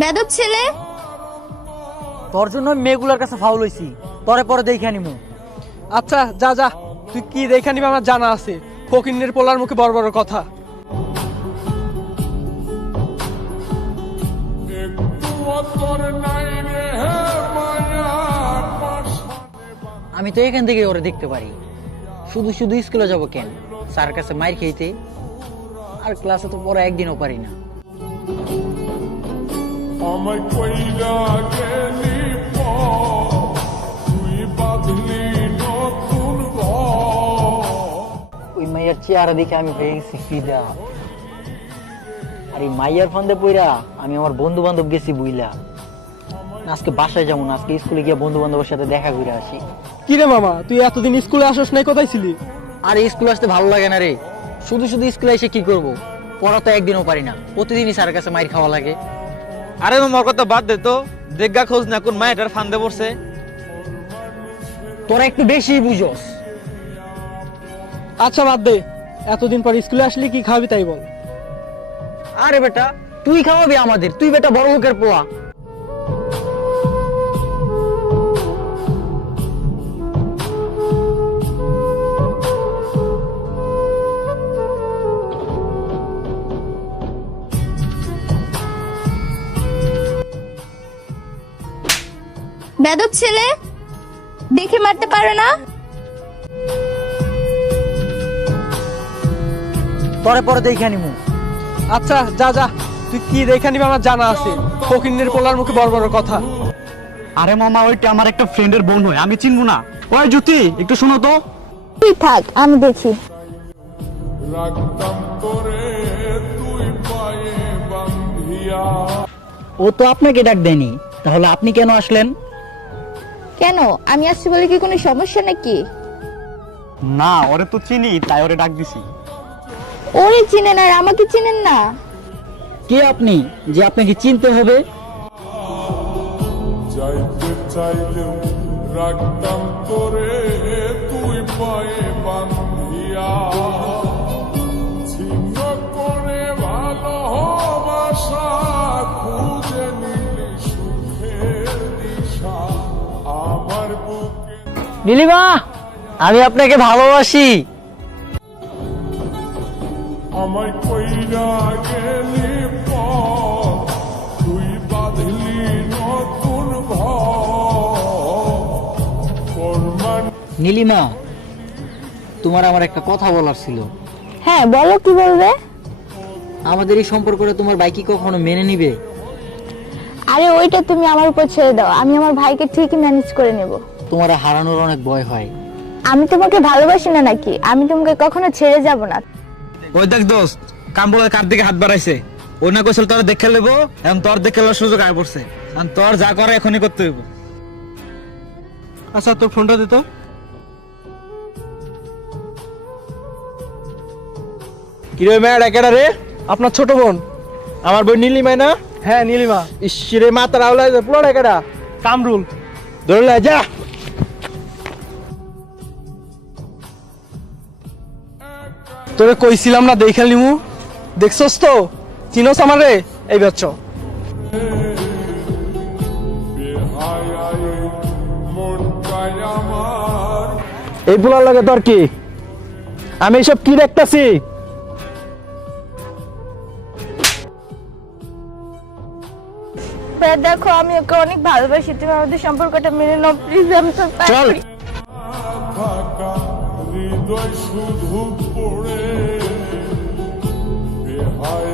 বেদব ছেলে। তোর জন্য মেয়েগুলোর কাছে ফাউল হইছি, তোরে পরে দেখে নিমু। আচ্ছা যা যা, তুই কি দেখে নিবি আমার জানা আছে। ফকিন্নের পোলার মুখে বড় বড় কথা। আমি তো এখান থেকে ওরে দেখতে পারি। শুধু শুধু স্কুলে যাব কেন? স্যার কাছে মাইর খেইতে। আর ক্লাসে তো পরে একদিনও পারি না। ওই মাইয়ার চেহারা দেখে আমি হয়ে গেছি ফিদা। আর এই মাইয়ার ফান্দে পইরা আমি আমার বন্ধু বান্ধব গেছি বুইলা। আজকে বাসায় যাবো না, আজকে স্কুলে গিয়ে বন্ধু বান্ধবের সাথে দেখা করে আসি। কি রে মামা, তুই এতদিন স্কুলে আসস নাই, কোথায় ছিলি? আর স্কুলে আসতে ভালো লাগে না রে। শুধু শুধু স্কুলে এসে কি করব? পড়া তো একদিনও পারি না, প্রতিদিনই স্যারের কাছে মাইর খাওয়া লাগে। আরে মামার কথা বাদ দে তো, দেখা খোঁজ না কোন মায়ের ফান্দে পড়ছে। তোরা একটু বেশি বুঝোস। আচ্ছা বাদ দে, এতদিন পর স্কুলে আসলি কি খাবি তাই বল। আরে বেটা, তুই খাওয়াবি আমাদের? তুই বেটা বড় লোকের পোয়া। বেদব ছেলে, দেখে মারতে পারো না? তোরে পরে দেখে নিমু। আচ্ছা যা যা, তুই কি দেখে নিবি আমার জানা আছে। ফকিন্নের পোলার মুখে বড় বড় কথা। আরে মামা, ওইটা আমার একটা ফ্রেন্ডের বোন হয়, আমি চিনবো না? ওই জ্যোতি, একটু শোনো তো। তুই থাক, আমি দেখি। ও তো আপনাকে ডাক দেয়নি, তাহলে আপনি কেন আসলেন? কেন, আমি আসছি বলে কি কোনো সমস্যা নাকি? না, ওরে তো চিনি, তাই ওরে ডাক দিছি। ওরে চিনেন আর আমাকে চিনেন না? কে আপনি যে আপনাকে চিনতে হবে? যাইতে চাইলেও রাখতাম তোরে তুই পায়ে বান্ধিয়া, ছিন্ন করে ভালোবাসা খুঁজে নিলি সুখের দিশা আমার বুকে। নীলিমা, আমি আপনাকে ভালোবাসি। আমায় কইরা গেলি পথ, তুই বাঁধলি নতুন ঘর। নীলিমা, তোমার আমার একটা কথা বলার ছিল। হ্যাঁ বলো, কি বলবে? আমাদের এই সম্পর্কটা তোমার ভাই কি কখনো মেনে নিবে? আরে ওইটা তুমি আমার উপর ছেড়ে দাও, আমি আমার ভাইকে ঠিকই ম্যানেজ করে নেব। তোমার হারানোর অনেক ভয় হয়। আমি তোমাকে ভালোবাসি না নাকি? আমি তোমাকে কখনো ছেড়ে যাব না। ওই দেখ দোস্ত, কামবলের কার দিকে হাত বাড়াইছে। ওই না কৌশল তোর দেখে নেবো, এখন তোর দেখে নেওয়ার সুযোগ আয় পড়ছে। এখন তোর যা করে এখনই করতে হইব। আচ্ছা তোর ফোনটা দে তো। কিরে ম্যাড একেডা রে? আপনার ছোট বোন। আমার বোন নীলিমাই না? হ্যাঁ নীলিমা। ইসরে মাতার আওলায় পুরো একেডা কামরুল ধরলে যা। তোরে কইছিলাম না দেখে নিমু, দেখছস তো? চিনোস আমারে? এই বাচ্চ এই বুলার লাগে তোর কি? আমি এসব কি দেখতাছি? দেখো, আমি ওকে অনেক ভালোবাসি, তুমি আমাদের সম্পর্কটা মেনে নাও প্লিজ। আমি তো চল। হৃদয় শুধু পড়ে বেহায়